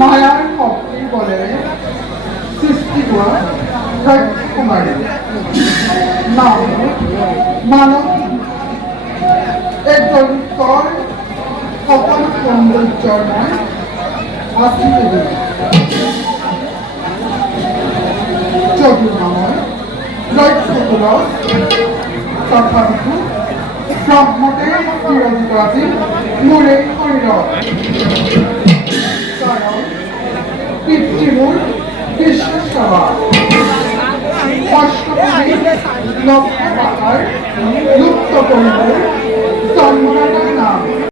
মায়ার শক্তি বলে সৃষ্টি হোৱা কুমারী নাম মানব এক চরিত্ৰৰ সকল সৌন্দৰ্যৰ মই আছিল যদিও নামৰ দক্ষকুলৰ তথাপিতো ব্ৰহ্মতে বিৰোধিত আছিল মোৰ এই শৰীৰত কাৰণ পিতৃমূল বিশ্বসেৱা অষ্টপদী লক্ষ্য পাতাৰ লুপ্ত কৰিবলৈ জন্মদাতা